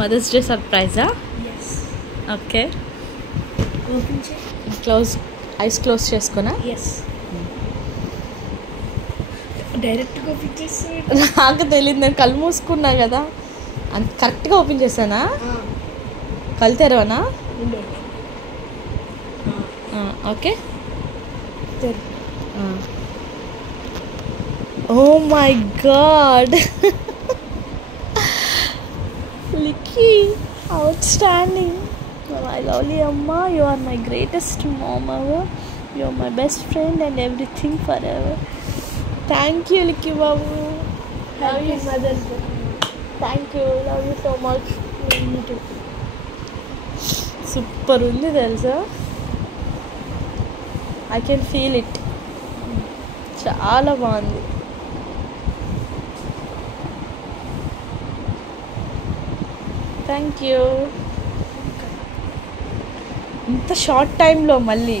Mothers day సర్ప్రైజా? Okay, close, eyes close చేసుకున్నా. డైరెక్ట్గా ఓపెన్ చేస్తే నాకు తెలియదు, నేను కళ్ళు మూసుకున్నా కదా. అంత కరెక్ట్గా ఓపెన్ చేశానా? కళ్ళు తెరవనా? Okay. Oh my god, lucky, outstanding. My lovely Amma, you are my greatest mom ever. You are my best friend and everything forever. Thank you, Licky Babu. Love you, Mother's Day. Thank you, love you so much. Me too. Super ఉంది తెలుసా, I can feel it. చాలా బాగుంది. Thank you. ఇంత short టైంలో మళ్ళీ